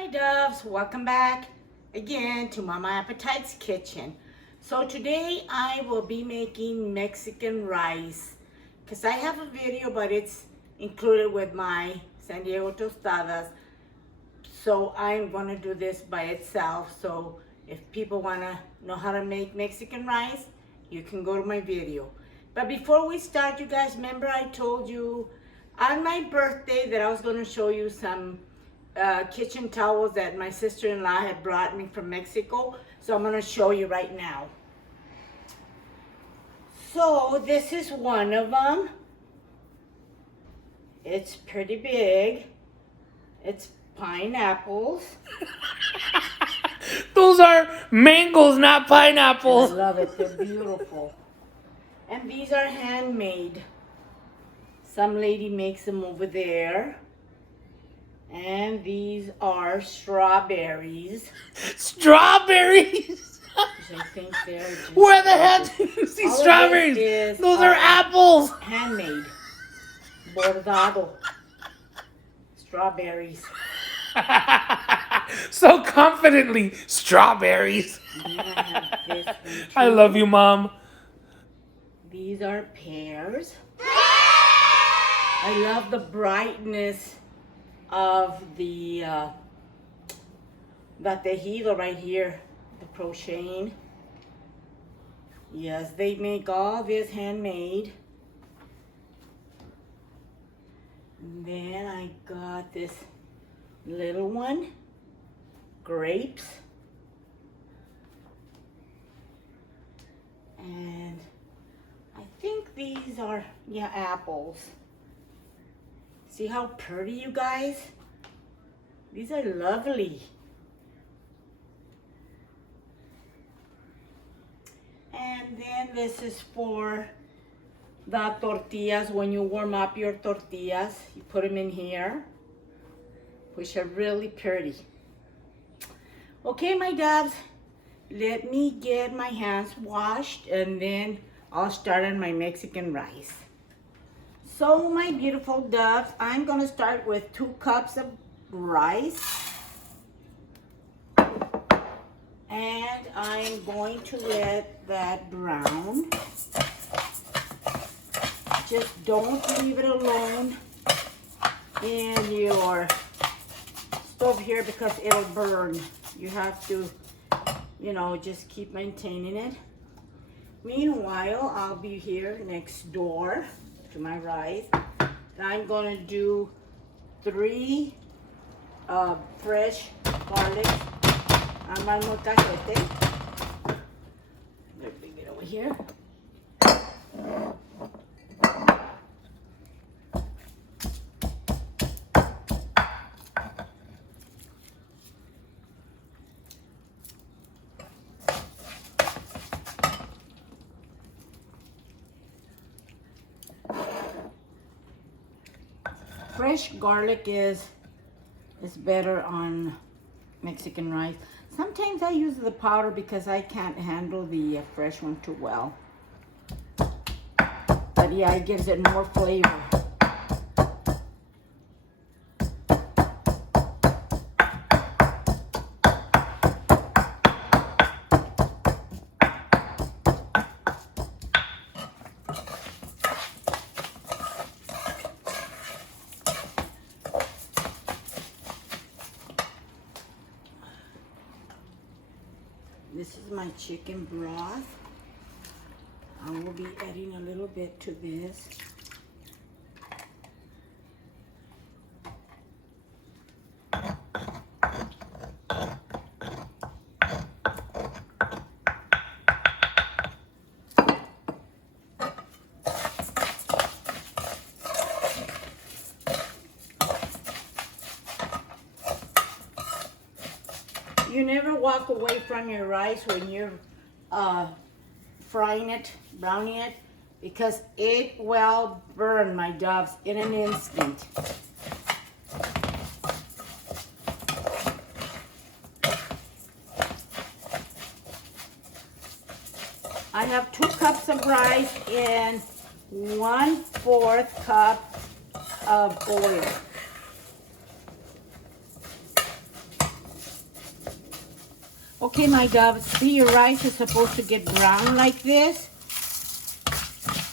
my doves, welcome back again to Mama Appetite's Kitchen. So today I will be making Mexican rice because I have a video but it's included with my San Diego tostadas. So I'm going to do this by itself. So if people want to know how to make Mexican rice, you can go to my video. But before we start, you guys, remember I told you on my birthday that I was going to show you some kitchen towels that my sister-in-law had brought me from Mexico. So I'm going to show you right now. So this is one of them. It's pretty big. It's pineapples. Those are mangoes, not pineapples. I love it. They're beautiful. And these are handmade. Some lady makes them over there. And these are strawberries. Strawberries? Which I think they're just Where the hell did you see all of strawberries? this is, Those are apples. handmade. Bordado. Strawberries. So confidently, strawberries. And then I have this one too. I love you, Mom. These are pears. I love the brightness of the tejido right here, the crocheting. Yes, they make all this handmade. And then I got this little one, grapes. And I think these are, yeah, apples. See how pretty, you guys? These are lovely. And then this is for the tortillas. When you warm up your tortillas, you put them in here, which are really pretty. Okay, my doves, let me get my hands washed and then I'll start on my Mexican rice. So my beautiful doves, I'm gonna start with 2 cups of rice. And I'm going to let that brown. Just don't leave it alone in your stove here because it'll burn. You have to, you know, just keep maintaining it. Meanwhile, I'll be here next door to my rice. And I'm gonna do 3 fresh garlic on my molcajete. Let me bring it over here. Fresh garlic is better on Mexican rice. Sometimes I use the powder because I can't handle the fresh one too well. But yeah, it gives it more flavor. This is my chicken broth. I will be adding a little bit to this. You never walk away from your rice when you're frying it, browning it, because it will burn, my doves, in an instant. I have 2 cups of rice and 1/4 cup of oil. Okay, my doves, see, your rice is supposed to get brown like this.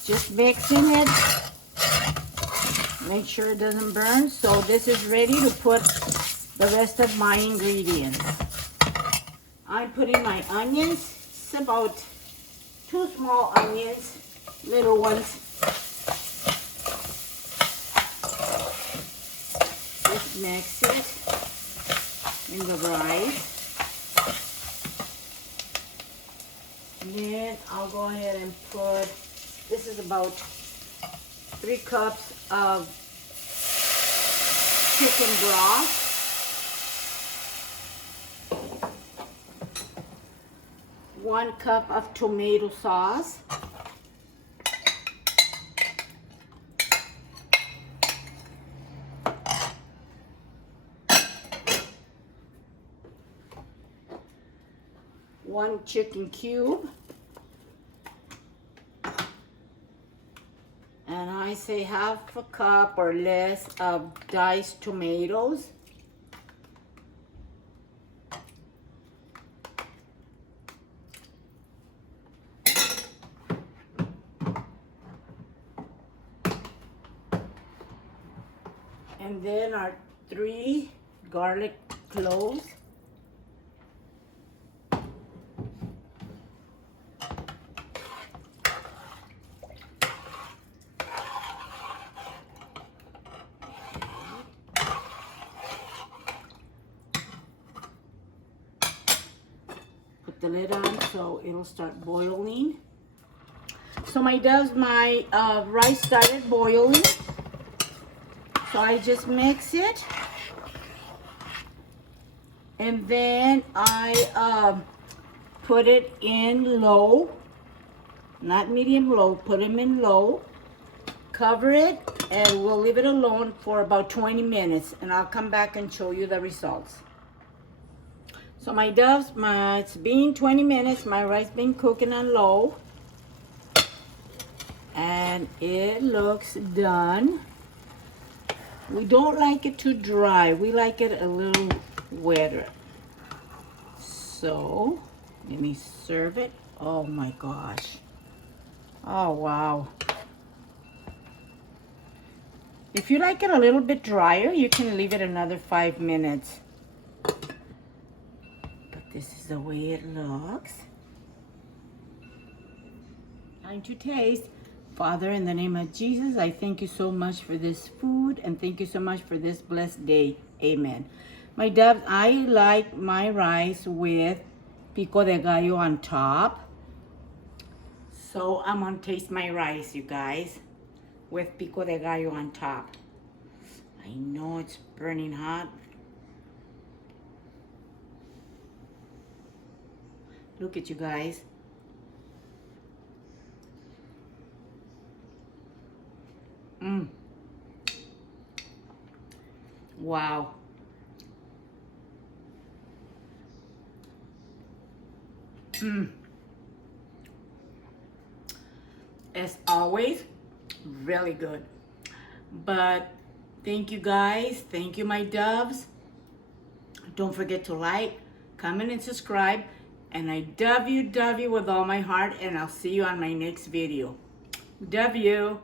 Just mixing it. Make sure it doesn't burn. So this is ready to put the rest of my ingredients. I'm putting my onions. It's about 2 small onions, little ones. Just mix it in the rice. And then I'll go ahead and put, this is about 3 cups of chicken broth. 1 cup of tomato sauce. One chicken cube. And I say 1/2 cup or less of diced tomatoes. And then our 3 garlic cloves. Put the lid on so it'll start boiling. So my doves, my rice started boiling. So I just mix it. And then I put it in low, not medium low, put them in low. Cover it and we'll leave it alone for about 20 minutes and I'll come back and show you the results. So my doves, it's been 20 minutes, my rice been cooking on low. And it looks done. We don't like it too dry. We like it a little wetter. So, let me serve it. Oh my gosh. Oh wow. If you like it a little bit drier, you can leave it another 5 minutes. But this is the way it looks. Time to taste. Father, in the name of Jesus, I thank you so much for this food and thank you so much for this blessed day. Amen. My doves, I like my rice with pico de gallo on top. So I'm gonna taste my rice, you guys, with pico de gallo on top. I know it's burning hot. Look at you guys. Wow. As always, really good. But thank you guys. Thank you, my doves. Don't forget to like, comment, and subscribe. And I love you with all my heart. And I'll see you on my next video. Love you.